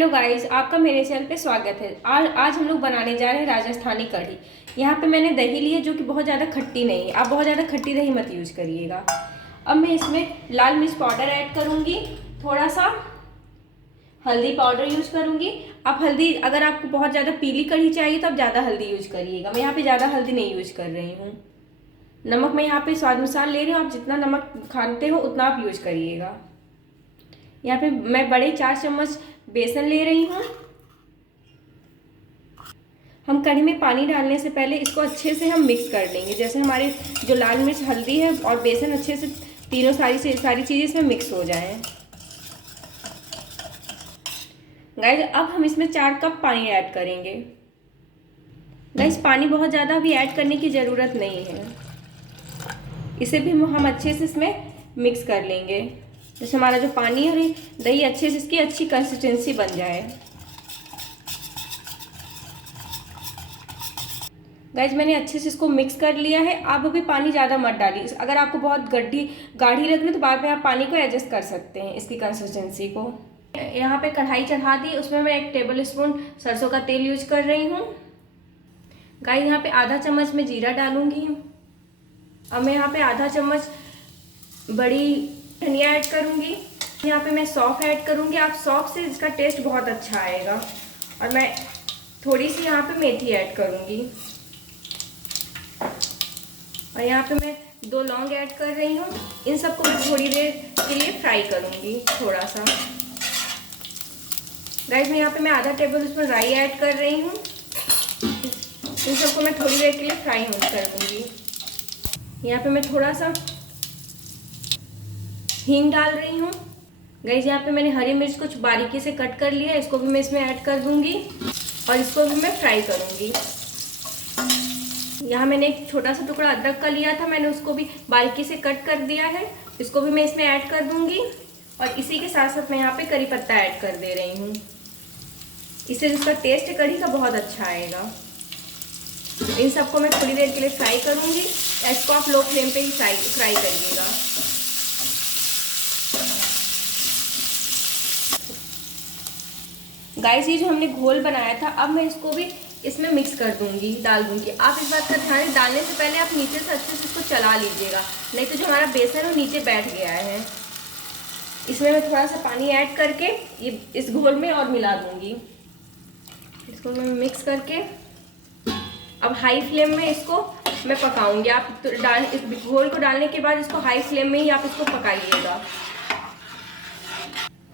Hello guys, आपका मेरे channel पे स्वागत है। आज हम लोग बनाने जा रहे हैं राजस्थानी कढ़ी। यहाँ पे मैंने दही ली है जो कि बहुत ज़्यादा खट्टी नहीं है। आप बहुत ज़्यादा खट्टी दही मत यूज करिएगा। अब मैं इसमें लाल मिर्च पाउडर ऐड करूँगी, थोड़ा सा हल्दी पाउडर यूज करूँगी। आप हल्दी, अगर आपको बहुत ज़्यादा पीली कढ़ी चाहिए तो आप ज़्यादा हल्दी यूज करिएगा। मैं यहाँ पे ज़्यादा हल्दी नहीं यूज कर रही हूँ। नमक मैं यहाँ पे स्वाद अनुसार ले रही हूँ। आप जितना नमक खाते हो उतना आप यूज करिएगा। यहाँ पे मैं बड़े 4 चम्मच बेसन ले रही हूँ। हम कढ़ी में पानी डालने से पहले इसको अच्छे से हम मिक्स कर लेंगे। जैसे हमारे जो लाल मिर्च, हल्दी है और बेसन अच्छे से तीनों सारी चीज़ें इसमें मिक्स हो जाएं। गाइस, अब हम इसमें 4 कप पानी ऐड करेंगे। गाइस, पानी बहुत ज़्यादा भी ऐड करने की ज़रूरत नहीं है। इसे भी हम अच्छे से इसमें मिक्स कर लेंगे। जैसे हमारा जो पानी है और दही अच्छे से इसकी अच्छी कंसिस्टेंसी बन जाए। गाइज, मैंने अच्छे से इसको मिक्स कर लिया है। आप अभी पानी ज़्यादा मत डालिए। अगर आपको बहुत गाढ़ी लग रही है तो बाद में आप पानी को एडजस्ट कर सकते हैं इसकी कंसिस्टेंसी को। यहाँ पे कढ़ाई चढ़ा दी, उसमें मैं 1 टेबल स्पून सरसों का तेल यूज कर रही हूँ। गाइज, यहाँ पे आधा चम्मच में जीरा डालूंगी। अब मैं यहाँ पे आधा चम्मच बड़ी धनिया ऐड करूँगी। यहाँ पे मैं सौंफ ऐड करूँगी। आप सौंफ से इसका टेस्ट बहुत अच्छा आएगा। और मैं थोड़ी सी यहाँ पे मेथी ऐड करूँगी। और यहाँ पे मैं 2 लौंग ऐड कर रही हूँ। इन सबको मैं थोड़ी देर के लिए फ्राई करूँगी थोड़ा सा। गाइस, मैं यहाँ पे आधा टेबल स्पून राई ऐड कर रही हूँ। इन सबको मैं थोड़ी देर के लिए फ्राई कर दूँगी। यहाँ पे मैं थोड़ा सा हींग डाल रही हूँ। गाइस, यहाँ पे मैंने हरी मिर्च कुछ बारीकी से कट कर लिया है, इसको भी मैं इसमें ऐड कर दूँगी और इसको भी मैं फ्राई करूँगी। यहाँ मैंने एक छोटा सा टुकड़ा अदरक का लिया था, मैंने उसको भी बारीकी से कट कर दिया है। इसको भी मैं इसमें ऐड कर दूंगी। और इसी के साथ साथ मैं यहाँ पे करी पत्ता ऐड कर दे रही हूँ। इससे इसका टेस्ट कढ़ी का बहुत अच्छा आएगा। इन सबको मैं थोड़ी देर के लिए फ्राई करूँगी। इसको आप लो फ्लेम पे ही फ्राई करिएगा। गाइस, ये जो हमने घोल बनाया था, अब मैं इसको भी इसमें मिक्स कर दूंगी, डाल दूंगी। आप इस बात का ध्यान रखें, डालने से पहले आप नीचे से अच्छे से इसको चला लीजिएगा, नहीं तो जो हमारा बेसन है वो नीचे बैठ गया है। इसमें मैं थोड़ा सा पानी ऐड करके ये इस घोल में और मिला दूंगी। इसको मैं मिक्स करके अब हाई फ्लेम में इसको मैं पकाऊंगी। आप तो इस घोल को डालने के बाद इसको हाई फ्लेम में ही आप इसको पकाइएगा।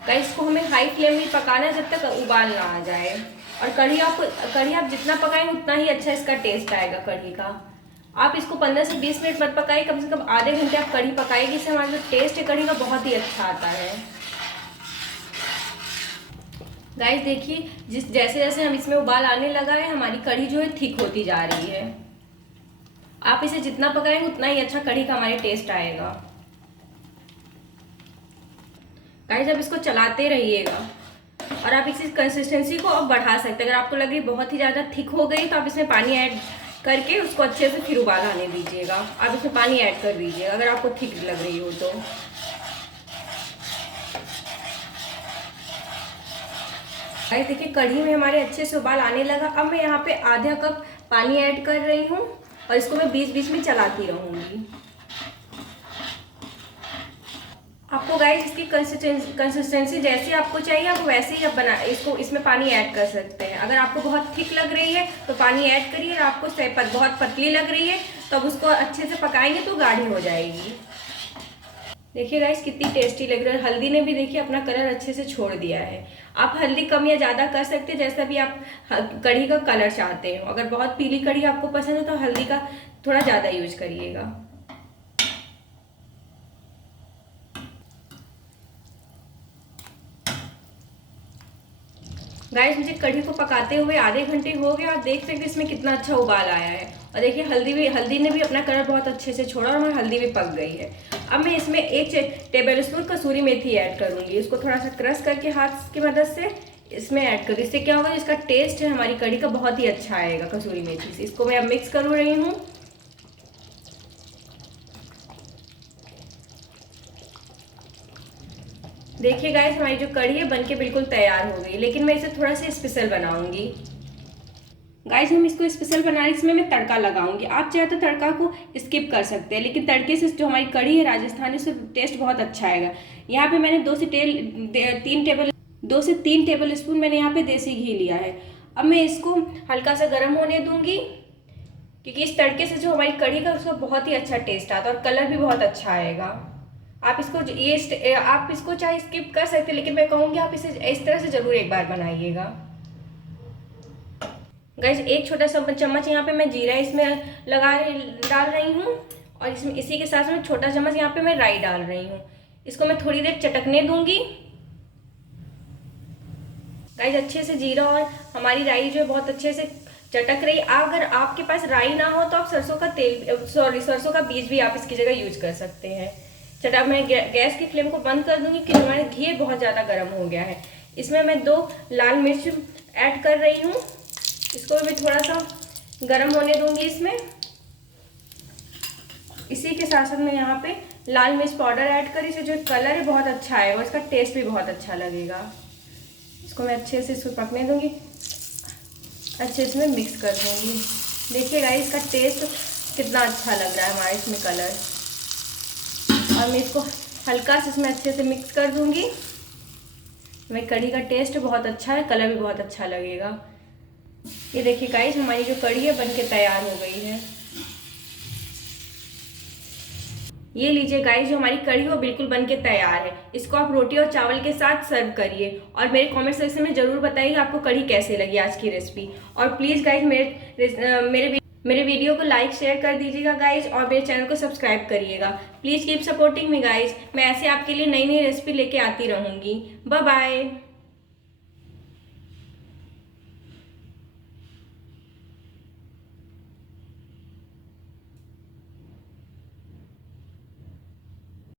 गाइस, इसको हमें हाई फ्लेम में पकाना है जब तक उबाल ना आ जाए। और कढ़ी आप जितना पकाएंगे उतना ही अच्छा इसका टेस्ट आएगा कढ़ी का। आप इसको 15 से 20 मिनट मत पकाइए, कम से कम आधे घंटे आप कढ़ी पकाएगी। इससे हमारा जो टेस्ट है कढ़ी का बहुत ही अच्छा आता है। गाइस, देखिए, जैसे जैसे हम इसमें उबाल आने लगा है, हमारी कढ़ी जो है थिक होती जा रही है। आप इसे जितना पकाएंगे उतना ही अच्छा कढ़ी का हमारे टेस्ट आएगा। गाइस, अब इसको चलाते रहिएगा और आप इसी कंसिस्टेंसी को अब बढ़ा सकते हैं। अगर आपको लग रही बहुत ही ज़्यादा थिक हो गई तो आप इसमें पानी ऐड करके उसको अच्छे से फिर उबाल आने दीजिएगा। आप इसमें पानी ऐड कर दीजिएगा अगर आपको थिक लग रही हो तो। गाइस, देखिए, कढ़ी में हमारे अच्छे से उबाल आने लगा। अब मैं यहाँ पे आधा कप पानी ऐड कर रही हूँ और इसको मैं बीच बीच में चलाती रहूँगी। आपको गाइस इसकी कंसिस्टेंसी जैसी आपको चाहिए आप वैसे ही आप इसको इसमें पानी ऐड कर सकते हैं। अगर आपको बहुत थिक लग रही है तो पानी ऐड करिए, और आपको बहुत पतली लग रही है तो अब उसको अच्छे से पकाएंगे तो गाढ़ी हो जाएगी। देखिए गाइस, कितनी टेस्टी लग रही है। हल्दी ने भी देखिए अपना कलर अच्छे से छोड़ दिया है। आप हल्दी कम या ज़्यादा कर सकते हैं, जैसा भी आप कढ़ी का कलर चाहते हो। अगर बहुत पीली कढ़ी आपको पसंद है तो हल्दी का थोड़ा ज़्यादा यूज करिएगा। गाइस, मुझे कढ़ी को पकाते हुए आधे घंटे हो गए और देख सकते हैं इसमें कितना अच्छा उबाल आया है। और देखिए, हल्दी ने भी अपना कलर बहुत अच्छे से छोड़ा और हमारी हल्दी भी पक गई है। अब मैं इसमें 1 टेबल स्पून कसूरी मेथी ऐड करूंगी। इसको थोड़ा सा क्रश करके हाथ की मदद से इसमें ऐड करूँ। इससे क्या होगा, इसका टेस्ट है हमारी कढ़ी का बहुत ही अच्छा आएगा कसूरी मेथी से। इसको मैं अब मिक्स कर रही हूँ। देखिए गाइस, हमारी जो कढ़ी है बनके बिल्कुल तैयार हो गई, लेकिन मैं इसे थोड़ा सा स्पेशल बनाऊंगी। गाइस, हम इसको स्पेशल बनाने इसमें मैं तड़का लगाऊंगी। आप चाहे तो तड़का को स्किप कर सकते हैं, लेकिन तड़के से जो हमारी कढ़ी है राजस्थानी, उससे टेस्ट बहुत अच्छा आएगा। यहाँ पे मैंने 2 से 3 टेबल स्पून मैंने यहाँ पे देसी घी लिया है। अब मैं इसको हल्का सा गर्म होने दूंगी, क्योंकि इस तड़के से जो हमारी कढ़ी का उसका बहुत ही अच्छा टेस्ट आता है और कलर भी बहुत अच्छा आएगा। आप इसको चाहे स्किप कर सकते हैं, लेकिन मैं कहूँगी आप इसे इस तरह से ज़रूर एक बार बनाइएगा। गाइस, 1 छोटा चम्मच यहाँ पे मैं जीरा इसमें डाल रही हूँ, और इसमें इसी के साथ में छोटा चम्मच यहाँ पे मैं राई डाल रही हूँ। इसको मैं थोड़ी देर चटकने दूंगी। गाइस, अच्छे से जीरा और हमारी राई जो है बहुत अच्छे से चटक रही। अगर आपके पास राई ना हो तो आप सरसों का बीज भी आप इसकी जगह यूज कर सकते हैं। मैं गैस की फ्लेम को बंद कर दूंगी, क्योंकि हमारा घी बहुत ज़्यादा गर्म हो गया है। इसमें मैं 2 लाल मिर्च ऐड कर रही हूँ। इसको भी थोड़ा सा गर्म होने दूंगी इसमें। इसी के साथ साथ मैं यहाँ पे लाल मिर्च पाउडर ऐड करी, इससे जो कलर है बहुत अच्छा है और इसका टेस्ट भी बहुत अच्छा लगेगा। इसको मैं अच्छे से इसको पकने दूंगी, अच्छे से मैं मिक्स कर दूंगी। देखिए गाइस, इसका टेस्ट कितना अच्छा लग रहा है हमारा इसमें कलर। और मैं इसको हल्का से इसमें अच्छे से मिक्स कर दूंगी। मेरी कढ़ी का टेस्ट बहुत अच्छा है, कलर भी बहुत अच्छा लगेगा। ये देखिए गाइस, हमारी जो कढ़ी है बनके तैयार हो गई है। ये लीजिए गाइस, जो हमारी कढ़ी वो बिल्कुल बनके तैयार है। इसको आप रोटी और चावल के साथ सर्व करिए, और मेरे कमेंट सेक्शन में जरूर बताइए आपको कढ़ी कैसे लगी आज की रेसिपी। और प्लीज़ गाइस, मेरे वीडियो को लाइक शेयर कर दीजिएगा गाइस, और मेरे चैनल को सब्सक्राइब करिएगा। Please keep supporting me guys. मैं ऐसे आपके लिए नई नई रेसिपी लेके आती रहूँगी। Bye bye.